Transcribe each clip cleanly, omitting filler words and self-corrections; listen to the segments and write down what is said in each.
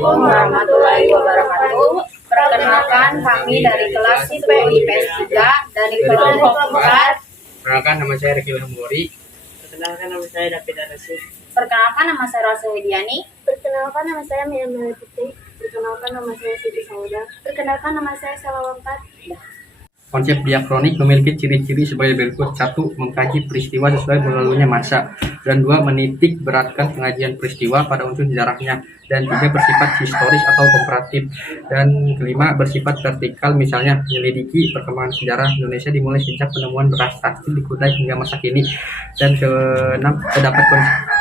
Assalamualaikum warahmatullahi wabarakatuh. Perkenalkan kami dari kelas IPA IPS 3 dari kelompok 4. Perkenalkan nama saya Riki Ilhamuri. Perkenalkan nama saya David Arasi. Perkenalkan nama saya Rosa Widiani. Perkenalkan nama saya Mia Putri. Perkenalkan nama saya Siti Sauda. Perkenalkan nama saya Salawampat. Konsep diakronik memiliki ciri-ciri sebagai berikut. 1. Mengkaji peristiwa sesuai berlalunya masa. Dan 2. Menitik beratkan pengajian peristiwa pada unsur sejarahnya. Dan 3. Bersifat historis atau komparatif. Dan kelima, bersifat vertikal, misalnya menyelidiki perkembangan sejarah Indonesia dimulai sejak penemuan beras sakti di Kutai hingga masa kini. Dan keenam, terdapat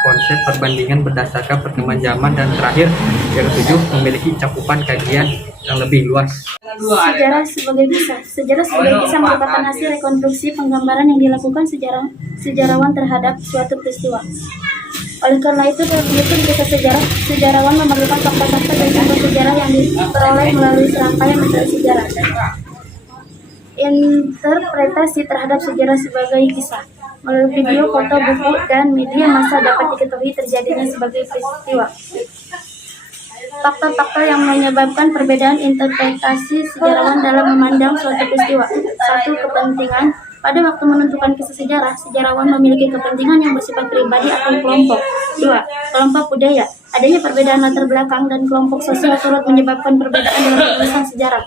konsep perbandingan berdasarkan perkembangan zaman. Dan terakhir, yang ketujuh, memiliki cakupan kajian yang lebih luas. Sejarah sebagai kisah merupakan hasil rekonstruksi penggambaran yang dilakukan sejarawan terhadap suatu peristiwa. Oleh karena itu, dalam menyusun kisah sejarah, sejarawan memerlukan fakta-fakta dan contoh sejarah yang diperoleh melalui serangkaian metode sejarah. Interpretasi terhadap sejarah sebagai kisah melalui video, foto, buku, dan media massa dapat diketahui terjadinya sebagai peristiwa. Faktor-faktor yang menyebabkan perbedaan interpretasi sejarawan dalam memandang suatu peristiwa. 1. Kepentingan. Pada waktu menentukan kisah sejarah, sejarawan memiliki kepentingan yang bersifat pribadi atau kelompok. 2. Kelompok budaya. Adanya perbedaan latar belakang dan kelompok sosial turut menyebabkan perbedaan dalam penulisan sejarah.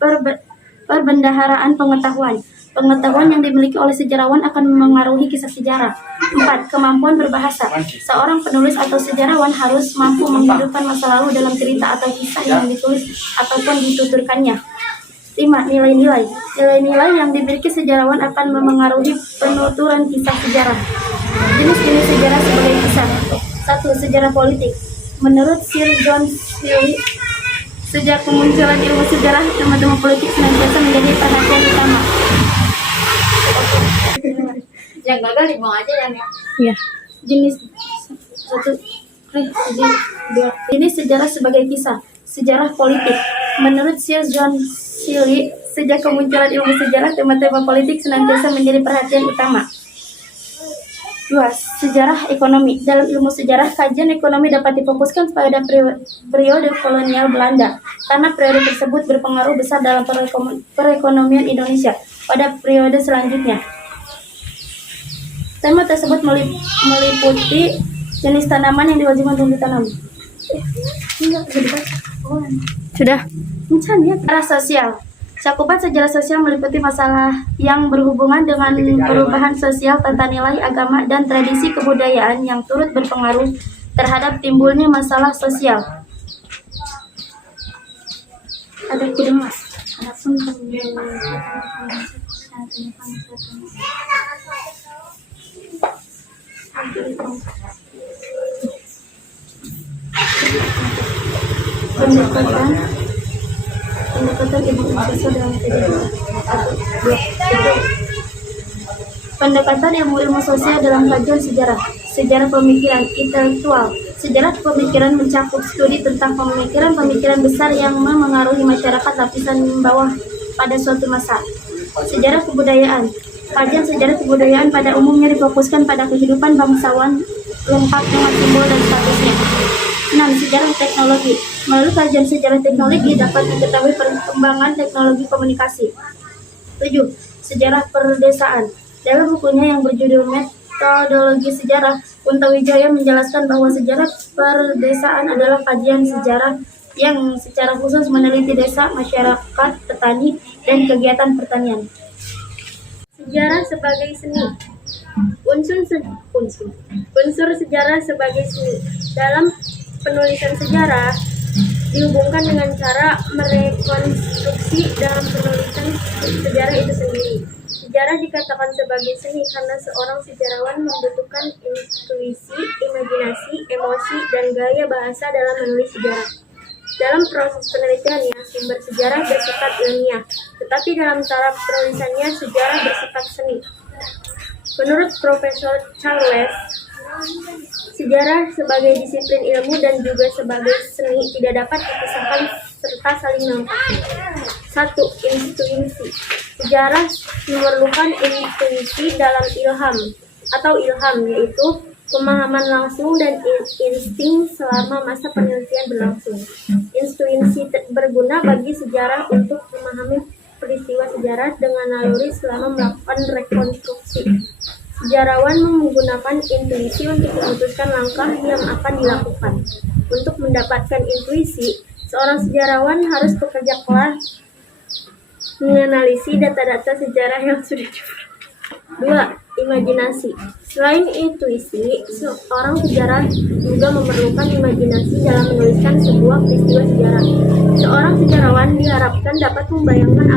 3. Perbendaharaan pengetahuan. Pengetahuan yang dimiliki oleh sejarawan akan mengaruhi kisah sejarah. 4. Kemampuan berbahasa. Seorang penulis atau sejarawan harus mampu menghidupkan masa lalu dalam cerita atau kisah yang ditulis ataupun dituturkannya. 5. Nilai-nilai. Nilai-nilai yang dimiliki sejarawan akan memengaruhi penuturan kisah sejarah. Jenis-jenis sejarah sebagai kisah. 1. Sejarah politik. Menurut Sir John Searle, sejak kemunculan ilmu sejarah, tema-tema politik senantiasa menjadi perhatian utama. Yang gagal dibuang aja ya. Ya. Jenis 1. Jenis sejarah sebagai kisah. Sejarah politik. Menurut Sir John Searle, sejak kemunculan ilmu sejarah, tema-tema politik senantiasa menjadi perhatian utama. 2. Sejarah ekonomi. Dalam ilmu sejarah, kajian ekonomi dapat difokuskan pada periode kolonial Belanda, karena periode tersebut berpengaruh besar dalam perekonomian Indonesia pada periode selanjutnya. Tema tersebut meliputi jenis tanaman yang diwajibkan untuk ditanam. Sudah. Sejarah sosial. Cakupan sejarah sosial meliputi masalah yang berhubungan dengan perubahan sosial, tata nilai, agama, dan tradisi kebudayaan yang turut berpengaruh terhadap timbulnya masalah sosial. Ada kudemas. Pendekatan ilmu sosial dalam kehidupan. Pendekatan ilmu sosial dalam kajian sejarah. Sejarah pemikiran intelektual. Sejarah pemikiran mencakup studi tentang pemikiran-pemikiran besar yang memengaruhi masyarakat lapisan bawah pada suatu masa. Sejarah kebudayaan. Kajian sejarah kebudayaan pada umumnya difokuskan pada kehidupan bangsawan lengkap dengan simbol dan statusnya. 6. Sejarah teknologi. Melalui kajian sejarah teknologi dapat diketahui perkembangan teknologi komunikasi. 7. Sejarah perdesaan. Dalam bukunya yang berjudul Metodologi Sejarah, Kunto Wijaya menjelaskan bahwa sejarah perdesaan adalah kajian sejarah yang secara khusus meneliti desa, masyarakat, petani, dan kegiatan pertanian. Sejarah sebagai seni. Unsur sejarah sebagai seni. Dalam penulisan sejarah dihubungkan dengan cara merekonstruksi dalam penulisan sejarah itu sendiri. Sejarah dikatakan sebagai seni karena seorang sejarawan membutuhkan intuisi, imajinasi, emosi, dan gaya bahasa dalam menulis sejarah. Dalam proses penelitiannya, sumber sejarah bersifat ilmiah, tetapi dalam cara penulisannya sejarah bersifat seni. Menurut Profesor Charles, sejarah sebagai disiplin ilmu dan juga sebagai seni tidak dapat dipisahkan serta saling melengkapi. 1. Intuisi. Sejarah memerlukan intuisi dalam ilham, yaitu pemahaman langsung dan insting selama masa penelitian berlangsung. Intuisi berguna bagi sejarah untuk memahami peristiwa sejarah dengan naluri selama melakukan rekonstruksi. Sejarawan menggunakan intuisi untuk memutuskan langkah yang akan dilakukan. Untuk mendapatkan intuisi, seorang sejarawan harus bekerja keras menganalisis data-data sejarah yang sudah diperoleh. 2. Imajinasi. Selain intuisi, seorang sejarah juga memerlukan imajinasi dalam menuliskan sebuah peristiwa sejarah. Seorang sejarawan diharapkan dapat membayangkan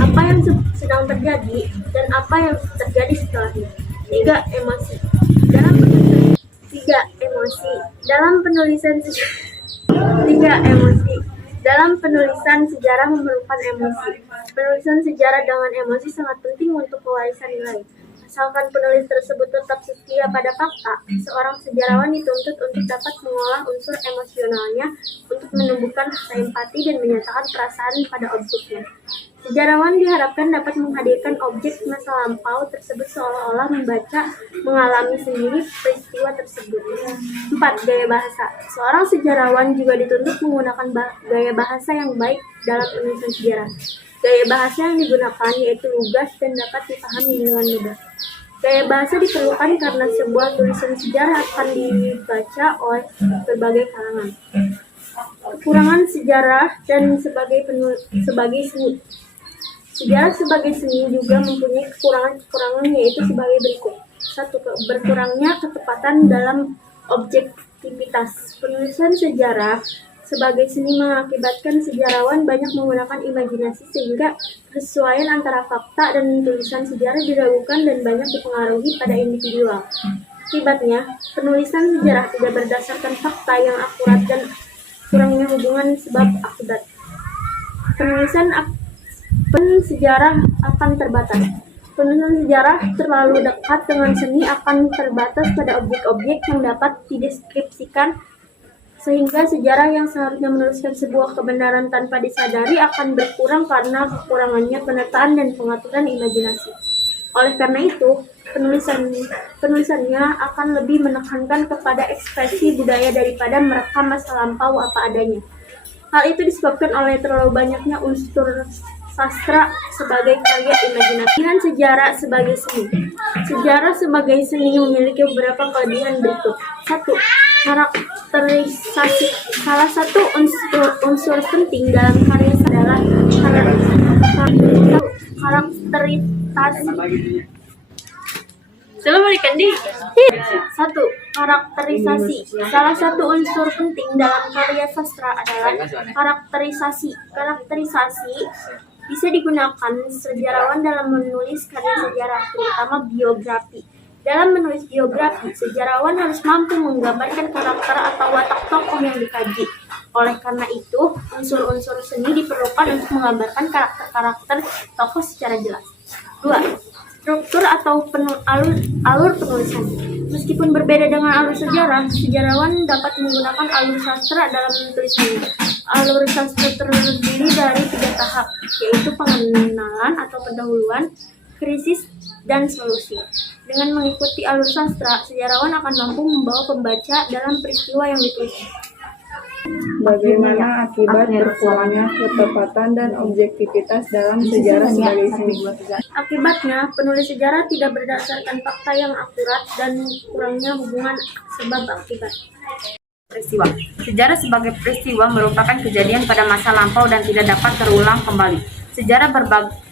apa yang sedang terjadi, dan apa yang terjadi setelahnya. 3. Emosi. Dalam penulisan sejarah memerlukan emosi. Penulisan sejarah dengan emosi sangat penting untuk pewarisan nilai. Asalkan penulis tersebut tetap setia pada fakta, seorang sejarawan dituntut untuk dapat mengolah unsur emosionalnya untuk menumbuhkan rasa empati dan menyatakan perasaan pada objeknya. Sejarawan diharapkan dapat menghadirkan objek masa lampau tersebut seolah-olah mengalami sendiri peristiwa tersebut. 4. Gaya bahasa. Seorang sejarawan juga dituntut menggunakan gaya bahasa yang baik dalam penulisan sejarah. Gaya bahasa yang digunakan yaitu lugas dan dapat dipahami dengan mudah. Gaya bahasa diperlukan karena sebuah tulisan sejarah akan dibaca oleh berbagai kalangan. Kekurangan sejarah dan sebagai seni. Sejarah sebagai seni juga mempunyai kekurangan yaitu sebagai berikut. 1. Berkurangnya ketepatan dalam objektivitas. Penulisan sejarah sebagai seni mengakibatkan sejarawan banyak menggunakan imajinasi sehingga kesesuaian antara fakta dan tulisan sejarah diragukan dan banyak dipengaruhi pada individual. Akibatnya, penulisan sejarah tidak berdasarkan fakta yang akurat dan kurangnya hubungan sebab akibat. Penulisan sejarah akan terbatas. Penulisan sejarah terlalu dekat dengan seni akan terbatas pada objek-objek yang dapat dideskripsikan, sehingga sejarah yang seharusnya menuliskan sebuah kebenaran tanpa disadari akan berkurang karena kekurangannya penataan dan pengaturan imajinasi. Oleh karena itu, penulisannya akan lebih menekankan kepada ekspresi budaya daripada merekam masa lampau apa adanya. Hal itu disebabkan oleh terlalu banyaknya unsur sastra sebagai karya imajinasi. Kelebihan sejarah sebagai seni. Sejarah sebagai seni memiliki beberapa kelebihan berikut. 1. Karakterisasi. Salah satu unsur penting dalam karya adalah karakterisasi. Karakterisasi. Salah satu unsur penting dalam karya sastra adalah karakterisasi. Karakterisasi bisa digunakan sejarawan dalam menulis karya sejarah, terutama biografi. Dalam menulis biografi, sejarawan harus mampu menggambarkan karakter atau watak tokoh yang dikaji. Oleh karena itu, unsur-unsur seni diperlukan untuk menggambarkan karakter-karakter tokoh secara jelas. 2. Struktur atau alur penulisan. Meskipun berbeda dengan alur sejarah, sejarawan dapat menggunakan alur sastra dalam tulisannya. Alur sastra terdiri dari 3 tahap, yaitu pengenalan atau pendahuluan, krisis, dan solusi. Dengan mengikuti alur sastra, sejarawan akan mampu membawa pembaca dalam peristiwa yang ditulis. Bagaimana akibat berkurangnya ketepatan dan objektivitas dalam sejarah sebagai seni? Akibatnya, penulis sejarah tidak berdasarkan fakta yang akurat dan kurangnya hubungan sebab akibat. Peristiwa. Sejarah sebagai peristiwa merupakan kejadian pada masa lampau dan tidak dapat terulang kembali. Sejarah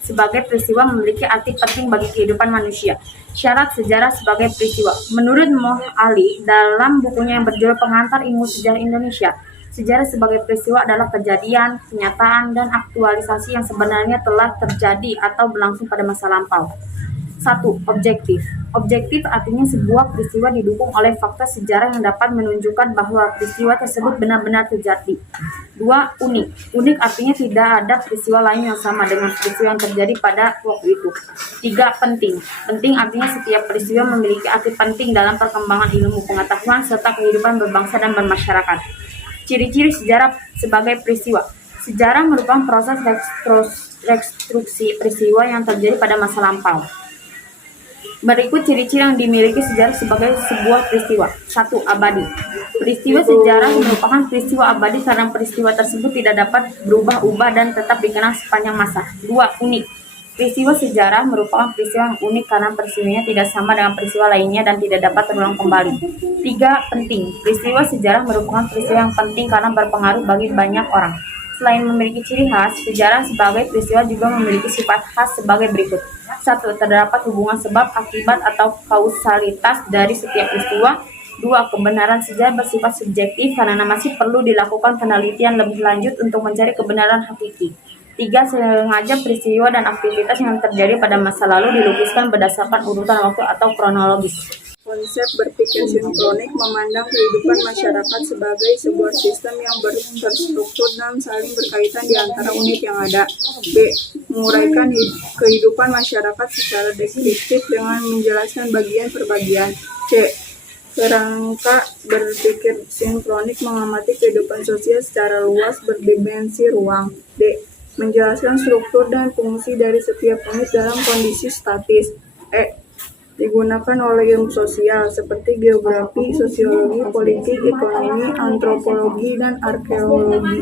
sebagai peristiwa memiliki arti penting bagi kehidupan manusia. Syarat sejarah sebagai peristiwa. Menurut Moh Ali dalam bukunya yang berjudul Pengantar Ilmu Sejarah Indonesia, sejarah sebagai peristiwa adalah kejadian, kenyataan, dan aktualisasi yang sebenarnya telah terjadi atau berlangsung pada masa lampau. 1. Objektif. Objektif artinya sebuah peristiwa didukung oleh fakta sejarah yang dapat menunjukkan bahwa peristiwa tersebut benar-benar terjadi. 2. Unik. Unik artinya tidak ada peristiwa lain yang sama dengan peristiwa yang terjadi pada waktu itu. 3. Penting. Penting artinya setiap peristiwa memiliki arti penting dalam perkembangan ilmu pengetahuan serta kehidupan berbangsa dan bermasyarakat. Ciri-ciri sejarah sebagai peristiwa. Sejarah merupakan proses rekonstruksi peristiwa yang terjadi pada masa lampau. Berikut ciri-ciri yang dimiliki sejarah sebagai sebuah peristiwa. 1. Abadi. Peristiwa sejarah merupakan peristiwa abadi karena peristiwa tersebut tidak dapat berubah-ubah dan tetap dikenang sepanjang masa. 2. Unik. Peristiwa sejarah merupakan peristiwa yang unik karena peristiwanya tidak sama dengan peristiwa lainnya dan tidak dapat terulang kembali. 3. Penting. Peristiwa sejarah merupakan peristiwa yang penting karena berpengaruh bagi banyak orang. Selain memiliki ciri khas, sejarah sebagai peristiwa juga memiliki sifat khas sebagai berikut. 1. Terdapat hubungan sebab, akibat, atau kausalitas dari setiap peristiwa. 2. Kebenaran sejarah bersifat subjektif karena masih perlu dilakukan penelitian lebih lanjut untuk mencari kebenaran hakiki. 3. Sengaja peristiwa dan aktivitas yang terjadi pada masa lalu dilukiskan berdasarkan urutan waktu atau kronologis. Konsep berpikir sinkronik memandang kehidupan masyarakat sebagai sebuah sistem yang terstruktur dan saling berkaitan di antara unit yang ada. B. Menguraikan kehidupan masyarakat secara deskriptif dengan menjelaskan bagian per bagian. C. Kerangka berpikir sinkronik mengamati kehidupan sosial secara luas berdimensi ruang. D. Menjelaskan struktur dan fungsi dari setiap unit dalam kondisi statis. E. Digunakan oleh ilmu sosial seperti geografi, sosiologi, politik, ekonomi, antropologi, dan arkeologi.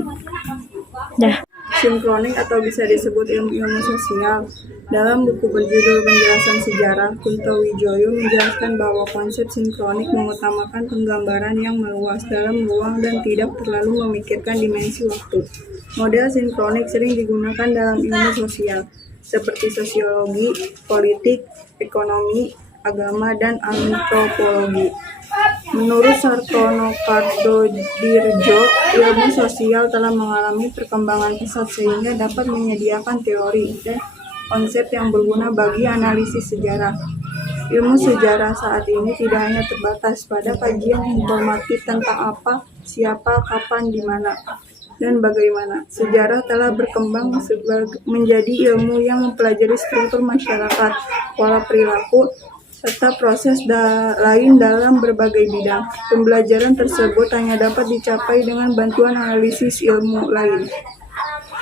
Sinkronik atau bisa disebut ilmu sosial. Dalam buku berjudul Penjelasan Sejarah, Kunto Wijoyo menjelaskan bahwa konsep sinkronik mengutamakan penggambaran yang meluas dalam ruang dan tidak terlalu memikirkan dimensi waktu. Model sinkronik sering digunakan dalam ilmu sosial, seperti sosiologi, politik, ekonomi, agama, dan antropologi. Menurut Sartono Kardodirjo, ilmu sosial telah mengalami perkembangan pesat sehingga dapat menyediakan teori dan konsep yang berguna bagi analisis sejarah. Ilmu sejarah saat ini tidak hanya terbatas pada kajian informatif tentang apa, siapa, kapan, di mana, dan bagaimana. Sejarah telah berkembang menjadi ilmu yang mempelajari struktur masyarakat, pola perilaku, serta proses lain dalam berbagai bidang. Pembelajaran tersebut hanya dapat dicapai dengan bantuan analisis ilmu lain.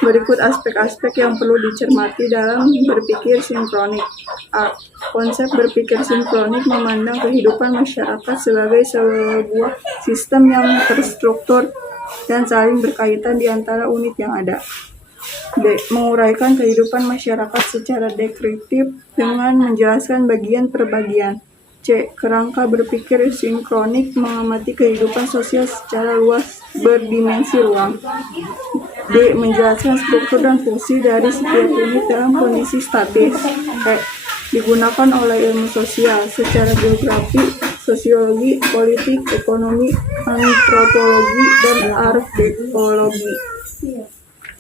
Berikut aspek-aspek yang perlu dicermati dalam berpikir sinkronik. A. Konsep berpikir sinkronik memandang kehidupan masyarakat sebagai sebuah sistem yang terstruktur dan saling berkaitan di antara unit yang ada. D. Menguraikan kehidupan masyarakat secara deskriptif dengan menjelaskan bagian per bagian. C. Kerangka berpikir sinkronik mengamati kehidupan sosial secara luas berdimensi ruang. D. Menjelaskan struktur dan fungsi dari setiap unit dalam kondisi statis. E. Digunakan oleh ilmu sosial secara geografi, sosiologi, politik, ekonomi, antropologi, dan arkeologi.